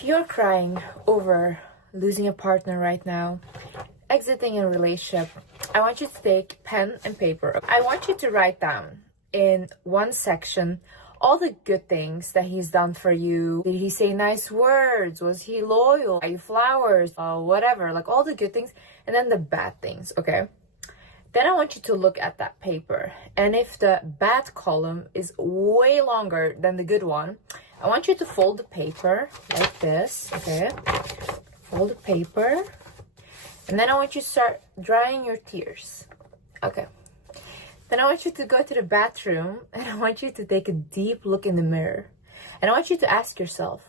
If you're crying over losing a partner right now, exiting a relationship, I want you to take pen and paper. I want you to write down in one section all the good things that he's done for you. Did he say nice words? Was he loyal? Are you flowers? Whatever, like all the good things, and then the bad things, okay? Then I want you to look at that paper, and if the bad column is way longer than the good one, I want you to fold the paper like this, okay? Fold the paper, and then I want you to start drying your tears, okay? Then I want you to go to the bathroom, and I want you to take a deep look in the mirror, and I want you to ask yourself,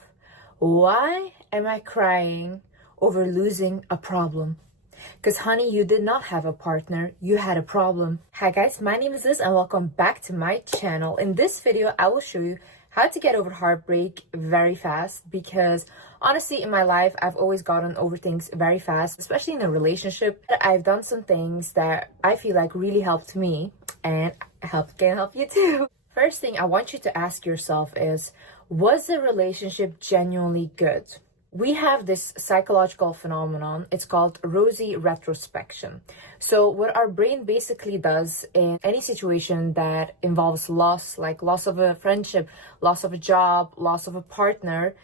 why am I crying over losing a problem? Because honey, you did not have a partner, you had a problem. Hi guys, my name is Liz and welcome back to my channel. In this video, I will show you how to get over heartbreak very fast, because honestly in my life, I've always gotten over things very fast, especially in a relationship. I've done some things that I feel like really helped me and can help you too. First thing I want you to ask yourself is, was the relationship genuinely good? We have this psychological phenomenon, it's called rosy retrospection. So what our brain basically does in any situation that involves loss, like loss of a friendship, loss of a job, loss of a partner,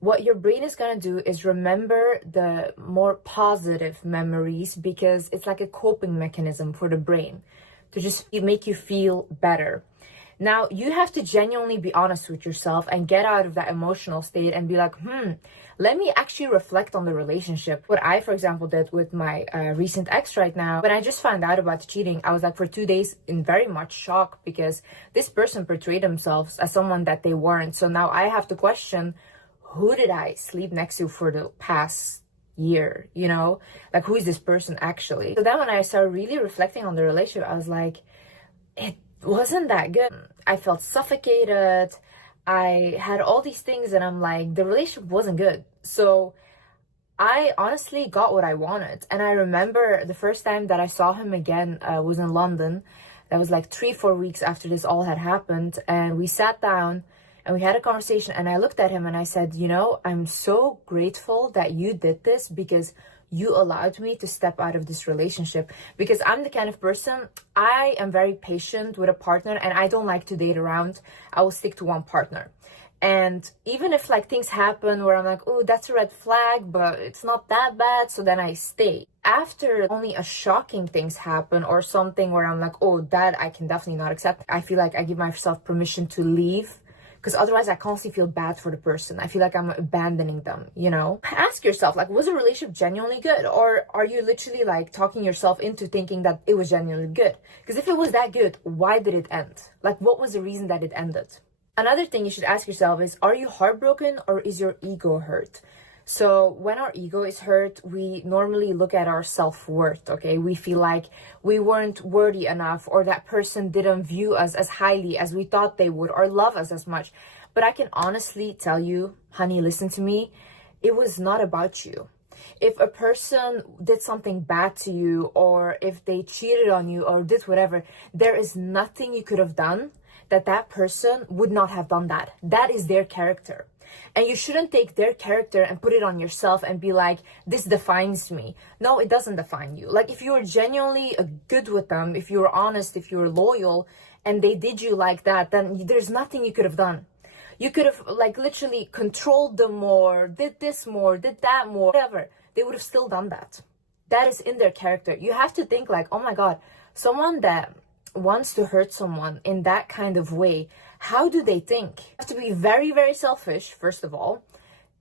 what your brain is going to do is remember the more positive memories, because it's like a coping mechanism for the brain to just make you feel better. Now, you have to genuinely be honest with yourself and get out of that emotional state and be like, let me actually reflect on the relationship. What I, for example, did with my recent ex right now, when I just found out about the cheating, I was like for 2 days in very much shock, because this person portrayed themselves as someone that they weren't. So now I have to question, who did I sleep next to for the past year? You know, like who is this person actually? So then when I started really reflecting on the relationship, I was like, it wasn't that good. I felt suffocated. I had all these things and I'm like, the relationship wasn't good. So I honestly got what I wanted. And I remember the first time that I saw him again was in London. That was like 3-4 weeks after this all had happened. And we sat down and we had a conversation, and I looked at him and I said, you know, I'm so grateful that you did this, because you allowed me to step out of this relationship. Because I'm the kind of person, I am very patient with a partner and I don't like to date around. I will stick to one partner. And even if like things happen where I'm like, oh, that's a red flag, but it's not that bad, so then I stay. After only a shocking things happen or something where I'm like, oh, that I can definitely not accept, I feel like I give myself permission to leave. Because otherwise I constantly feel bad for the person. I feel like I'm abandoning them, you know? Ask yourself, like, was the relationship genuinely good? Or are you literally like talking yourself into thinking that it was genuinely good? Because if it was that good, why did it end? Like, what was the reason that it ended? Another thing you should ask yourself is, are you heartbroken or is your ego hurt? So when our ego is hurt, we normally look at our self-worth, okay? We feel like we weren't worthy enough, or that person didn't view us as highly as we thought they would, or love us as much. But I can honestly tell you, honey, listen to me, it was not about you. If a person did something bad to you, or if they cheated on you or did whatever, there is nothing you could have done that person would not have done that. That is their character. And you shouldn't take their character and put it on yourself and be like, this defines me. No, it doesn't define you. Like, if you were genuinely good with them, if you were honest, if you were loyal, and they did you like that, then there's nothing you could have done. You could have like literally controlled them more, did this more, did that more, whatever. They would have still done that. That is in their character. You have to think like, oh my God, someone that wants to hurt someone in that kind of way, how do they think? You have to be very, very selfish, first of all,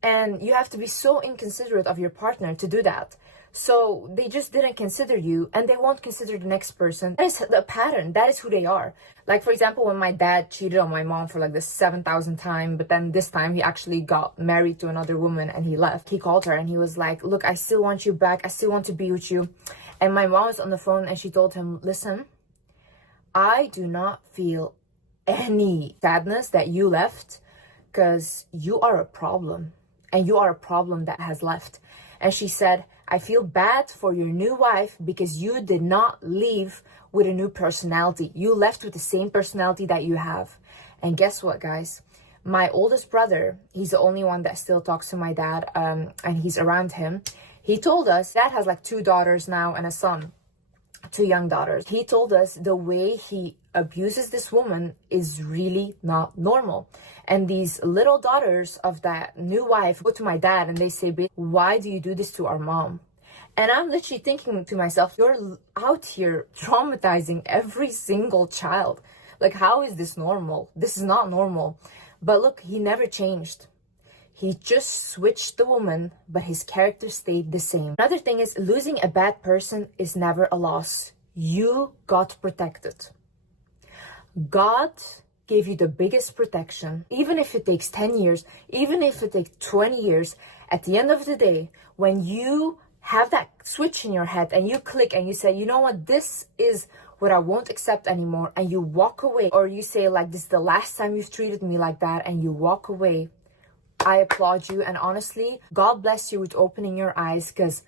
and you have to be so inconsiderate of your partner to do that. So they just didn't consider you, and they won't consider the next person. That is the pattern. That is who they are. Like, for example, when my dad cheated on my mom for like the 7,000th time, but then this time he actually got married to another woman and he left. He called her and he was like, look, I still want you back. I still want to be with you. And my mom was on the phone and she told him, listen, I do not feel any sadness that you left, because you are a problem, and you are a problem that has left. And she said, I feel bad for your new wife, because you did not leave with a new personality. You left with the same personality that you have. And guess what, guys? My oldest brother, he's the only one that still talks to my dad, and he's around him. He told us, dad has like 2 daughters now and a son, 2 young daughters. He told us the way he abuses this woman is really not normal. And these little daughters of that new wife go to my dad and they say, why do you do this to our mom? And I'm literally thinking to myself, you're out here traumatizing every single child. Like, how is this normal? This is not normal. But look, he never changed. He just switched the woman, but his character stayed the same. Another thing is, losing a bad person is never a loss. You got protected. God gave you the biggest protection. Even if it takes 10 years, even if it takes 20 years, at the end of the day, when you have that switch in your head and you click and you say, you know what, this is what I won't accept anymore, and you walk away, or you say like, this is the last time you've treated me like that, and you walk away, I applaud you. And honestly, God bless you with opening your eyes, because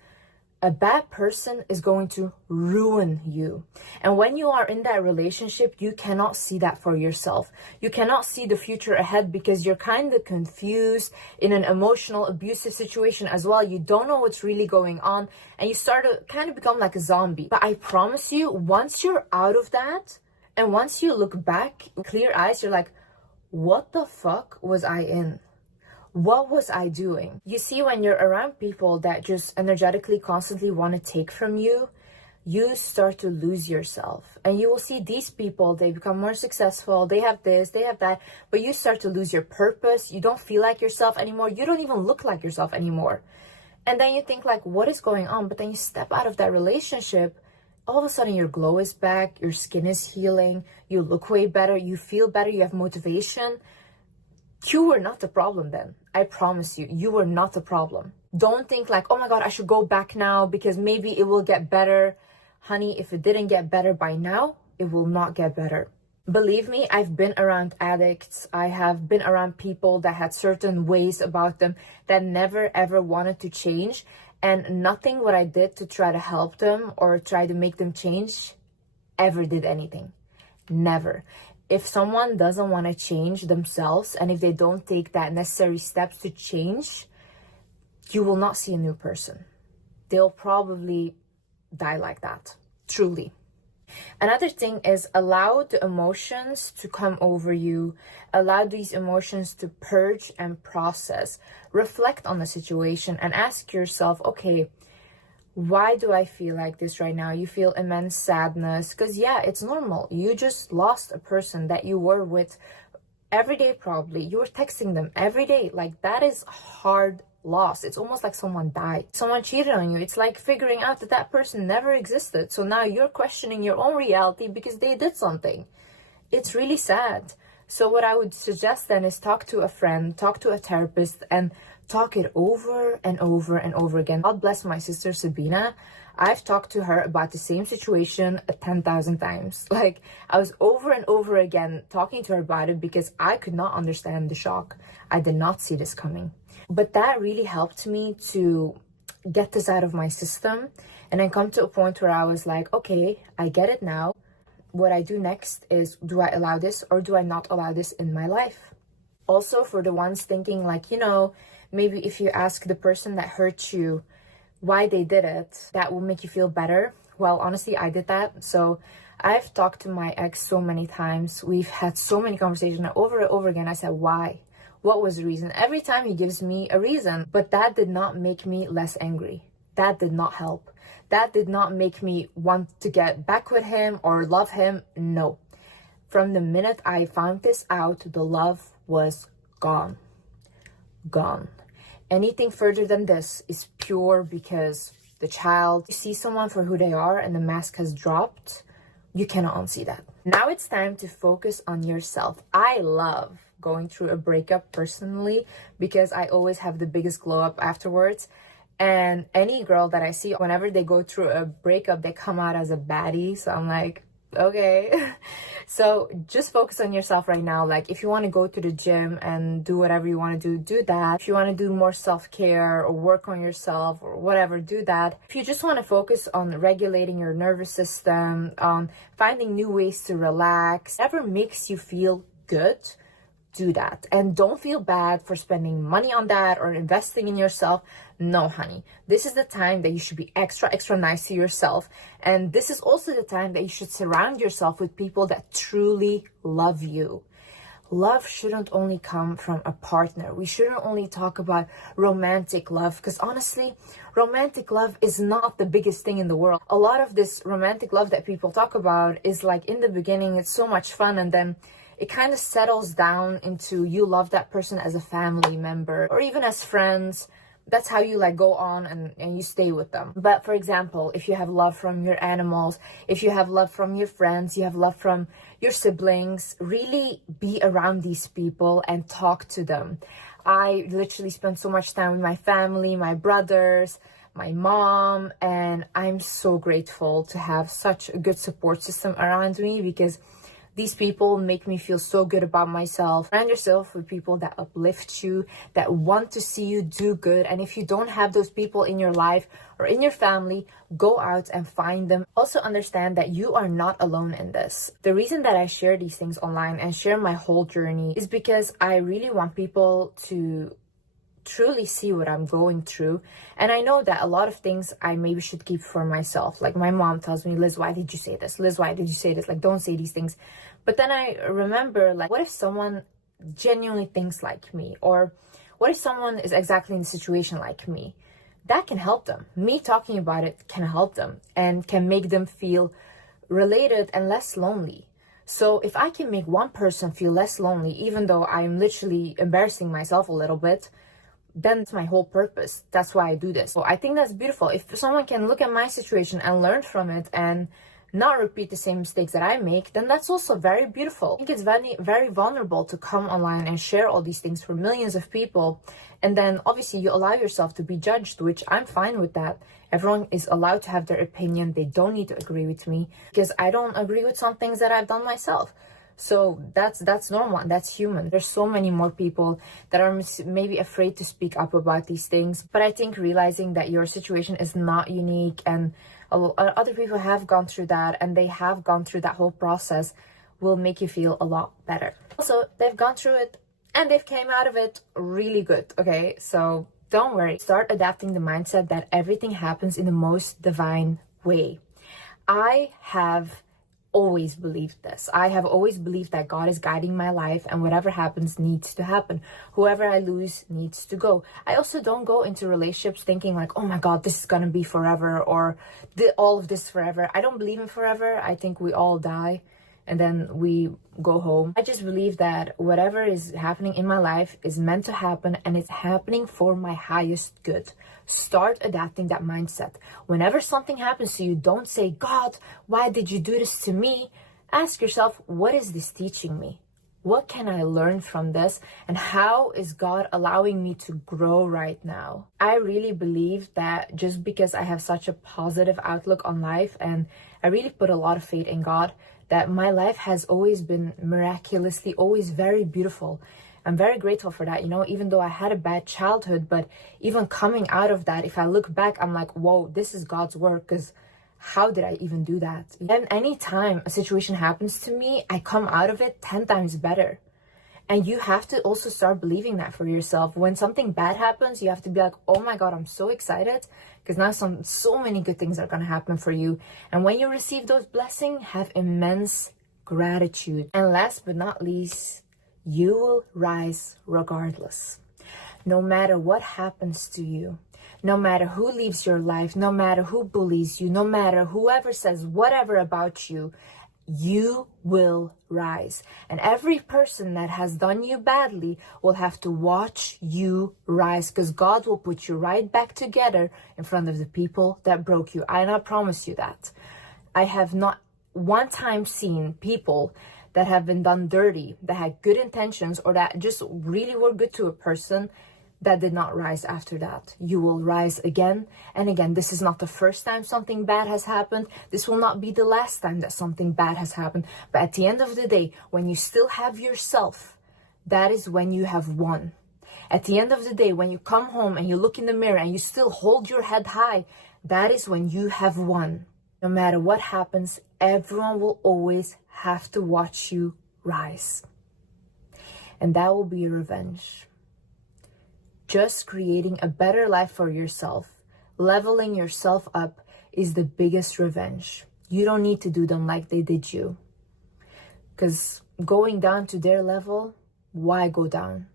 a bad person is going to ruin you. And when you are in that relationship, you cannot see that for yourself. You cannot see the future ahead because you're kind of confused in an emotional, abusive situation as well. You don't know what's really going on, and you start to kind of become like a zombie. But I promise you, once you're out of that, and once you look back, clear eyes, you're like, what the fuck was I in? What was I doing? You see, when you're around people that just energetically constantly want to take from you, you start to lose yourself. And you will see these people, they become more successful, they have this, they have that, but you start to lose your purpose. You don't feel like yourself anymore. You don't even look like yourself anymore. And then you think like, what is going on? But then you step out of that relationship, all of a sudden your glow is back, your skin is healing, you look way better, you feel better, you have motivation. You were not the problem then. I promise you, you were not the problem. Don't think like, oh my God, I should go back now because maybe it will get better. Honey, if it didn't get better by now, it will not get better. Believe me, I've been around addicts. I have been around people that had certain ways about them that never ever wanted to change. And nothing what I did to try to help them or try to make them change ever did anything. Never. If someone doesn't want to change themselves, and if they don't take that necessary steps to change, you will not see a new person. They'll probably die like that, truly. Another thing is, allow the emotions to come over you. Allow these emotions to purge and process. Reflect on the situation and ask yourself, okay, why do I feel like this right now? You feel immense sadness because, yeah, it's normal. You just lost a person that you were with every day, probably. You were texting them every day. Like, that is hard loss. It's almost like someone died. Someone cheated on you. It's like figuring out that that person never existed. So now you're questioning your own reality because they did something. It's really sad. So what I would suggest then is talk to a friend, talk to a therapist, and talk it over and over and over again. God bless my sister Sabina. I've talked to her about the same situation 10,000 times. Like, I was over and over again talking to her about it because I could not understand the shock. I did not see this coming. But that really helped me to get this out of my system and then come to a point where I was like, okay, I get it now. What I do next is, do I allow this or do I not allow this in my life? Also, for the ones thinking like, you know, maybe if you ask the person that hurt you why they did it, that will make you feel better. Well, honestly, I did that. So I've talked to my ex so many times. We've had so many conversations over and over again. I said, why? What was the reason? Every time he gives me a reason, but that did not make me less angry. That did not help. That did not make me want to get back with him or love him. No. From the minute I found this out, the love was gone. Gone. Anything further than this is pure because the child, you see someone for who they are and the mask has dropped, you cannot unsee that. Now it's time to focus on yourself. I love going through a breakup personally because I always have the biggest glow up afterwards. And any girl that I see, whenever they go through a breakup, they come out as a baddie. So I'm like, okay. So just focus on yourself right now. Like, if you want to go to the gym and do whatever you want to do, do that. If you want to do more self-care or work on yourself or whatever, do that. If you just want to focus on regulating your nervous system, on finding new ways to relax, whatever makes you feel good, do that. And don't feel bad for spending money on that or investing in yourself. No, honey. This is the time that you should be extra nice to yourself. And this is also the time that you should surround yourself with people that truly love you. Love shouldn't only come from a partner. We shouldn't only talk about romantic love, because honestly, romantic love is not the biggest thing in the world. A lot of this romantic love that people talk about is like, in the beginning, it's so much fun, and then it kind of settles down into you love that person as a family member or even as friends. That's how you like go on and you stay with them. But for example, if you have love from your animals, if you have love from your friends, you have love from your siblings, really be around these people and talk to them. I literally spend so much time with my family, my brothers, my mom, and I'm so grateful to have such a good support system around me, because these people make me feel so good about myself. Surround yourself with people that uplift you, that want to see you do good. And if you don't have those people in your life or in your family, go out and find them. Also understand that you are not alone in this. The reason that I share these things online and share my whole journey is because I really want people to truly see what I'm going through. And I know that a lot of things I maybe should keep for myself. Like my mom tells me, Liz, why did you say this? Liz, why did you say this? Like, don't say these things. But then I remember, like, what if someone genuinely thinks like me? Or what if someone is exactly in the situation like me? That can help them. Me talking about it can help them and can make them feel related and less lonely. So if I can make one person feel less lonely, even though I'm literally embarrassing myself a little bit, then it's my whole purpose. That's why I do this. So I think that's beautiful. If someone can look at my situation and learn from it and not repeat the same mistakes that I make, then that's also very beautiful. I think it's very, very vulnerable to come online and share all these things for millions of people. And then obviously you allow yourself to be judged, which I'm fine with that. Everyone is allowed to have their opinion. They don't need to agree with me, because I don't agree with some things that I've done myself. So that's normal and that's human. There's so many more people that are maybe afraid to speak up about these things. But I think realizing that your situation is not unique and other people have gone through that and they have gone through that whole process will make you feel a lot better. Also, they've gone through it and they've came out of it really good, okay? So don't worry. Start adapting the mindset that everything happens in the most divine way. I have always believed this. I have always believed that God is guiding my life and whatever happens needs to happen. Whoever I lose needs to go. I also don't go into relationships thinking like, oh my God, this is gonna be forever or all of this forever. I don't believe in forever. I think we all die and then we go home. I just believe that whatever is happening in my life is meant to happen and it's happening for my highest good. Start adapting that mindset. Whenever something happens to you, don't say, God, why did you do this to me? Ask yourself, what is this teaching me? What can I learn from this? And how is God allowing me to grow right now? I really believe that just because I have such a positive outlook on life and I really put a lot of faith in God, that my life has always been miraculously, always very beautiful. I'm very grateful for that, you know, even though I had a bad childhood, but even coming out of that, if I look back, I'm like, whoa, this is God's work, because how did I even do that? And anytime a situation happens to me, I come out of it 10 times better. And you have to also start believing that for yourself. When something bad happens, you have to be like, oh my God, I'm so excited, because now so many good things are going to happen for you. And when you receive those blessings, have immense gratitude. And last but not least, you will rise regardless. No matter what happens to you, no matter who leaves your life, no matter who bullies you, no matter whoever says whatever about you, you will rise. And every person that has done you badly will have to watch you rise, because God will put you right back together in front of the people that broke you. I promise you that. I have not one time seen people that have been done dirty, that had good intentions, or that just really were good to a person, that did not rise after that. You will rise again and again. This is not the first time something bad has happened. This will not be the last time that something bad has happened. But at the end of the day, when you still have yourself, that is when you have won. At the end of the day, when you come home and you look in the mirror and you still hold your head high, that is when you have won. No matter what happens, everyone will always have to watch you rise. and that will be revenge. Just creating a better life for yourself, leveling yourself up is the biggest revenge. You don't need to do them like they did you. Because going down to their level, why go down?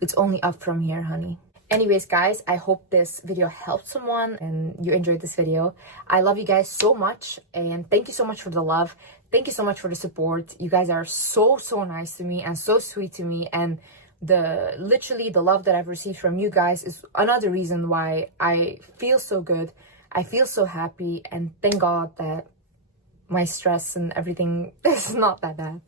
It's only up from here, honey. Anyways, guys, I hope this video helped someone and you enjoyed this video. I love you guys so much, and thank you so much for the love. Thank you so much for the support. You guys are so nice to me and so sweet to me, and literally the love that I've received from you guys is another reason why I feel so good. I feel so happy, and thank God that my stress and everything is not that bad.